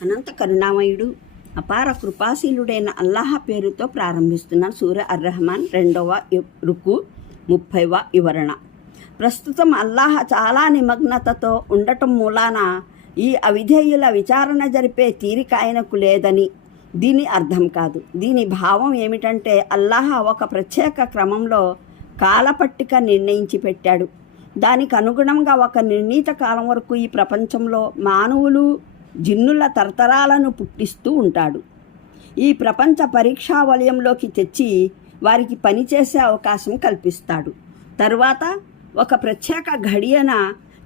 అనంత కరుణామయుడు అపార కృపాశీలుడైన అల్లాహ్ పేరుతో ప్రారంభిస్తున్న సూర అర్-రెహమాన్ 2వ రుకు 30వ వివరణ. ప్రస్తుతం అల్లాహ్ చాలా నిమగ్నతతో ఉండటం మూలాన ఈ అవిధేయుల విచారణ జరిపే తీరిక ఆయనకు లేదని దీని అర్థం కాదు. దీని భావం ఏమిటంటే అల్లాహ్ ఒక ప్రత్యేక క్రమంలో కాలపట్టిక నిర్ణయించి పెట్టాడు. దానికి అనుగుణంగా ఒక నిర్ణీత కాలం వరకు ఈ ప్రపంచంలో మానవులు జిన్నుల తరతరాలను పుట్టిస్తూ ఉంటాడు. ఈ ప్రపంచ పరీక్షా వలయంలోకి తెచ్చి వారికి పనిచేసే అవకాశం కల్పిస్తాడు. తరువాత ఒక ప్రత్యేక ఘడియన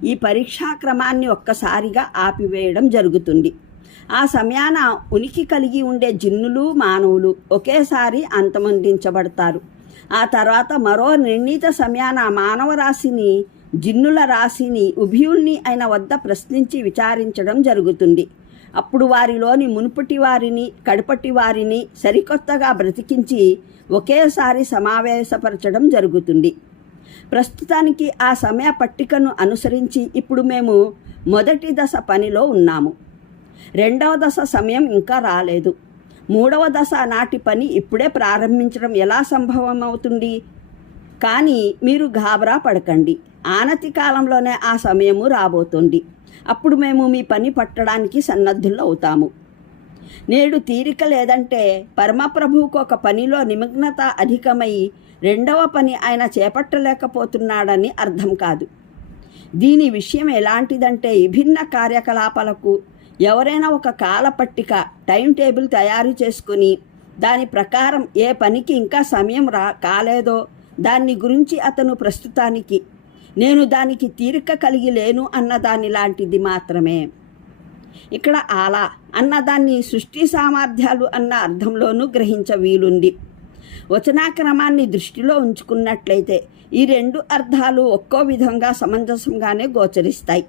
ఈ పరీక్షా క్రమాన్ని ఒక్కసారిగా ఆపివేయడం జరుగుతుంది. ఆ సమయాన ఉనికి కలిగి ఉండే జిన్నులు మానవులు ఒకేసారి అంతమొందించబడతారు. ఆ తర్వాత మరో నిర్ణీత సమయాన మానవ రాశిని జిన్నుల రాశిని ఉభయుల్ని ఆయన వద్ద ప్రశ్నించి విచారించడం జరుగుతుంది. అప్పుడు వారిలోని మునుపటి వారిని కడపటి వారిని సరికొత్తగా బ్రతికించి ఒకేసారి సమావేశపరచడం జరుగుతుంది. ప్రస్తుతానికి ఆ సమయ పట్టికను అనుసరించి ఇప్పుడు మేము మొదటి దశ పనిలో ఉన్నాము. రెండవ దశ సమయం ఇంకా రాలేదు. మూడవ దశ నాటి పని ఇప్పుడే ప్రారంభించడం ఎలా సంభవమవుతుంది? కానీ మీరు గాబరా పడకండి. ఆనతి కాలంలోనే ఆ సమయము రాబోతుంది. అప్పుడు మేము మీ పని పట్టడానికి సన్నద్ధులు అవుతాము. నేడు తీరిక లేదంటే పరమప్రభువుకు ఒక పనిలో నిమగ్నత అధికమై రెండవ పని ఆయన చేపట్టలేకపోతున్నాడని అర్థం కాదు. దీని విషయం ఎలాంటిదంటే విభిన్న కార్యకలాపాలకు ఎవరైనా ఒక కాలపట్టిక టైం టేబుల్ తయారు చేసుకుని దాని ప్రకారం ఏ పనికి ఇంకా సమయం కాలేదో దాన్ని గురించి అతను ప్రస్తుతానికి నేను దానికి తీరిక కలిగి లేను అన్నదాని లాంటిది మాత్రమే. ఇక్కడ ఆలా అన్నదాన్ని సృష్టి సామర్థ్యాలు అన్న అర్థంలోనూ గ్రహించ వీలుంది. వచనాక్రమాన్ని దృష్టిలో ఉంచుకున్నట్లయితే ఈ రెండు అర్థాలు ఒక్కో విధంగా సమంజసంగానే గోచరిస్తాయి.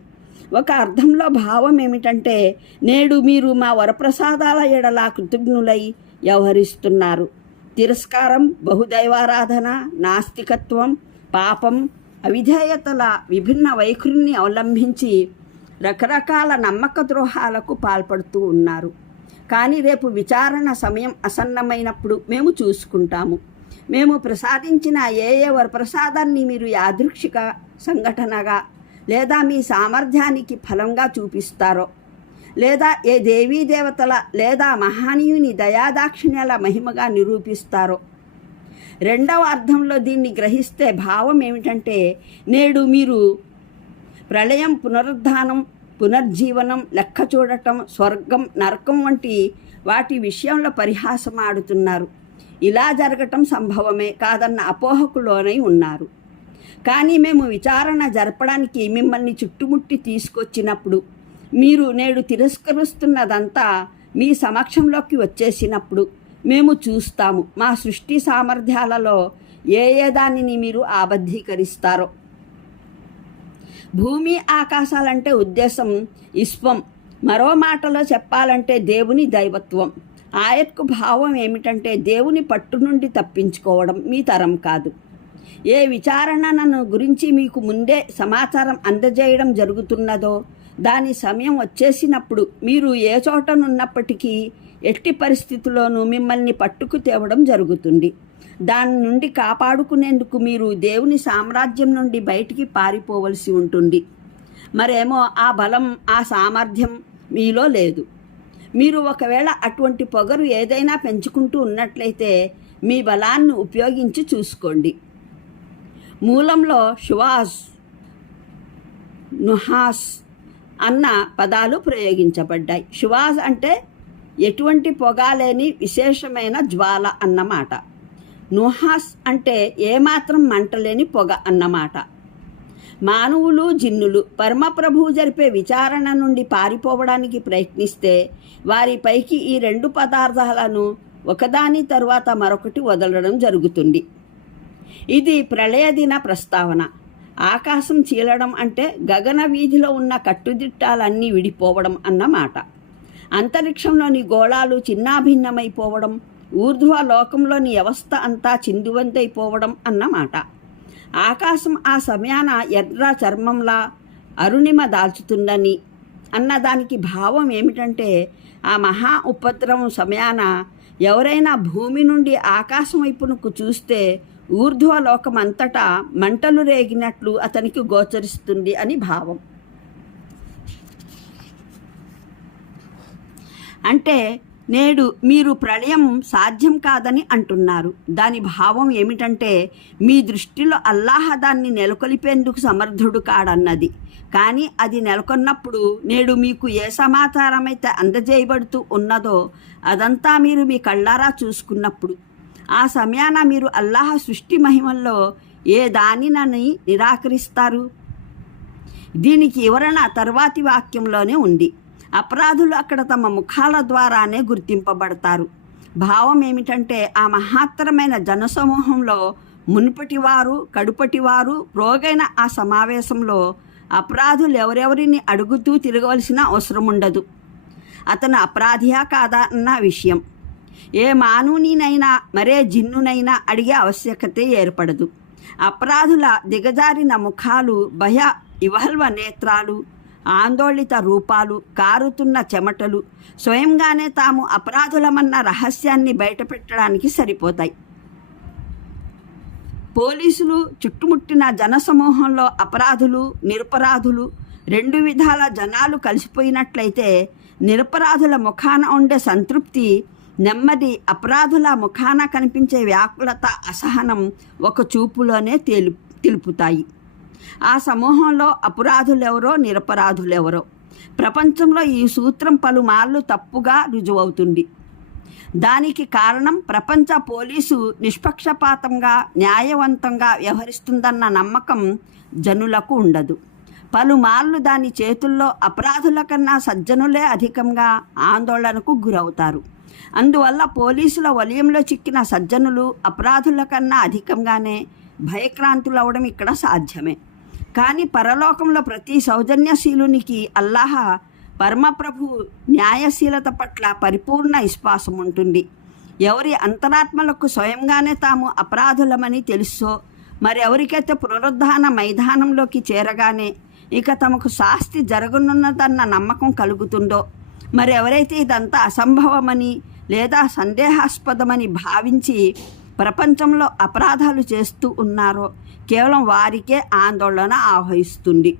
ఒక అర్థంలో భావం ఏమిటంటే నేడు మీరు మా వరప్రసాదాల ఎడల కృతజ్ఞులై వ్యవహరిస్తున్నారు. తిరస్కారం, బహుదైవారాధన, నాస్తికత్వం, పాపం, అవిధేయతల విభిన్న వైఖరిని అవలంబించి రకరకాల నమ్మక ద్రోహాలకు పాల్పడుతూ ఉన్నారు. కానీ రేపు విచారణ సమయం అసన్నమైనప్పుడు మేము చూసుకుంటాము. మేము ప్రసాదించిన ఏ వరప్రసాదాన్ని మీరు యాదృచ్ఛిక సంఘటనగా లేదా మీ సామర్థ్యానికి ఫలంగా చూపిస్తారో లేదా ఏ దేవీ దేవతల లేదా మహానీయుని దయాదాక్షిణ్యాల మహిమగా నిరూపిస్తారో. రెండవ అర్థంలో దీన్ని గ్రహిస్తే భావం ఏమిటంటే నేడు మీరు ప్రళయం, పునరుద్ధానం, పునర్జీవనం, లెక్క చూడటం, స్వర్గం, నరకం వంటి వాటి విషయంలో పరిహాసం ఆడుతున్నారు. ఇలా జరగటం సంభవమే కాదన్న అపోహకు లోనై ఉన్నారు. కానీ మేము విచారణ జరపడానికి మిమ్మల్ని చుట్టుముట్టి తీసుకొచ్చినప్పుడు మీరు నేడు తిరస్కరిస్తున్నదంతా మీ సమక్షంలోకి వచ్చేసినప్పుడు మేము చూస్తాము మా సృష్టి సామర్థ్యాలలో ఏ దానిని మీరు ఆబద్ధీకరిస్తారో. భూమి ఆకాశాలంటే ఉద్దేశం విశ్వం. మరో మాటలో చెప్పాలంటే దేవుని దైవత్వం. ఆయత్కు భావం ఏమిటంటే దేవుని పట్టు నుండి తప్పించుకోవడం మీ తరం కాదు. ఏ విచారణను గురించి మీకు ముందే సమాచారం అందజేయడం జరుగుతున్నదో దాని సమయం వచ్చేసినప్పుడు మీరు ఏ చోటనున్నప్పటికీ ఎట్టి పరిస్థితుల్లోనూ మిమ్మల్ని పట్టుకు తేవడం జరుగుతుంది. దాని నుండి కాపాడుకునేందుకు మీరు దేవుని సామ్రాజ్యం నుండి బయటికి పారిపోవలసి ఉంటుంది. మరేమో ఆ బలం, ఆ సామర్థ్యం మీలో లేదు. మీరు ఒకవేళ అటువంటి పొగరు ఏదైనా పెంచుకుంటూ ఉన్నట్లయితే మీ బలాన్ని ఉపయోగించి చూసుకోండి. మూలంలో షువాజ్, నుహాస్ అన్న పదాలు ప్రయోగించబడ్డాయి. షువాజ్ అంటే ఎటువంటి పొగ లేని విశేషమైన జ్వాల అన్నమాట. నుహాస్ అంటే ఏమాత్రం మంటలేని పొగ అన్నమాట. మానవులు, జిన్నులు పరమప్రభువు జరిపే విచారణ నుండి పారిపోవడానికి ప్రయత్నిస్తే వారిపైకి ఈ రెండు పదార్థాలను ఒకదాని తరువాత మరొకటి వదలడం జరుగుతుంది. ఇది ప్రళయ దిన ప్రస్తావన. ఆకాశం చీలడం అంటే గగన వీధిలో ఉన్న కట్టుదిట్టాలన్నీ విడిపోవడం అన్నమాట. అంతరిక్షంలోని గోళాలు చిన్నాభిన్నమైపోవడం, ఊర్ధ్వ లోకంలోని వ్యవస్థ అంతా చిందువంతైపోవడం అన్నమాట. ఆకాశం ఆ సమయాన ఎర్ర చర్మంలా అరుణిమ దాల్చుతుందని అన్నదానికి భావం ఏమిటంటే ఆ మహా ఉపద్రవం సమయాన ఎవరైనా భూమి నుండి ఆకాశం వైపునకు చూస్తే ఊర్ధ్వలోకం అంతటా మంటలు రేగినట్లు అతనికి గోచరిస్తుంది అని భావం. అంటే నేడు మీరు ప్రళయం సాధ్యం కాదని అంటున్నారు. దాని భావం ఏమిటంటే మీ దృష్టిలో అల్లాహ్ దాన్ని నెలకొల్పేందుకు సమర్థుడు కాడన్నది. కానీ అది నెలకొన్నప్పుడు నేడు మీకు ఏ సమాచారమైతే అందజేయబడుతూ ఉన్నదో అదంతా మీరు మీ కళ్ళారా చూసుకున్నప్పుడు ఆ సమయాన మీరు అల్లాహ్ సృష్టి మహిమల్లో ఏ దానినని నిరాకరిస్తారు? దీనికి వివరణ తర్వాతి వాక్యంలోనే ఉంది. అపరాధులు అక్కడ తమ ముఖాల ద్వారానే గుర్తింపబడతారు. భావం ఏమిటంటే ఆ మహత్తరమైన జనసమూహంలో మునుపటివారు కడుపటివారు ప్రోగైన ఆ సమావేశంలో అపరాధులు ఎవరెవరిని అడుగుతూ తిరగవలసిన అవసరం ఉండదు. అతను అపరాధియా కాదా అన్న విషయం ఏ మానవునినైనా మరే జిన్నునైనా అడిగే ఆవశ్యకతే ఏర్పడదు. అపరాధుల దిగజారిన ముఖాలు, భయ విహ్వల నేత్రాలు, ఆందోళిత రూపాలు, కారుతున్న చెమటలు స్వయంగానే తాము అపరాధులమన్న రహస్యాన్ని బయటపెట్టడానికి సరిపోతాయి. పోలీసులు చుట్టుముట్టిన జనసమూహంలో అపరాధులు నిరపరాధులు రెండు విధాల జనాలు కలిసిపోయినట్లయితే నిరపరాధుల ముఖాన ఉండే సంతృప్తి, నెమ్మది, అపరాధుల ముఖాన కనిపించే వ్యాకులత, అసహనం ఒక చూపులోనే తెలుపుతాయి. ఆ సమూహంలో అపరాధులెవరో నిరపరాధులెవరో. ప్రపంచంలో ఈ సూత్రం పలుమార్లు తప్పుగా రుజువవుతుంది. దానికి కారణం ప్రపంచ పోలీసు నిష్పక్షపాతంగా న్యాయవంతంగా వ్యవహరిస్తుందన్న నమ్మకం జనులకు ఉండదు. పలుమార్లు దాని చేతుల్లో అపరాధుల కన్నా సజ్జనులే అధికంగా ఆందోళనకు గురవుతారు. అందువల్ల పోలీసుల వలయంలో చిక్కిన సజ్జనులు అపరాధుల కన్నా అధికంగానే భయక్రాంతులవడం ఇక్కడ సాధ్యమే. కానీ పరలోకంలో ప్రతి సౌజన్యశీలునికి అల్లాహ్ పరమప్రభు న్యాయశీలత పట్ల పరిపూర్ణ విశ్వాసం ఉంటుంది. ఎవరి అంతరాత్మలకు స్వయంగానే తాము అపరాధులమని తెలుసో, మరెవరికైతే పునరుద్ధాన మైదానంలోకి చేరగానే ఇక తమకు శాస్తి జరగనున్నదన్న నమ్మకం కలుగుతుందో, మరెవరైతే ఇదంతా అసంభవమని లేదా సందేహాస్పదమని భావించి ప్రపంచంలో అపరాధాలు చేస్తూ ఉన్నారో కేవలం వారికే ఆందోళన ఆవహిస్తుంది.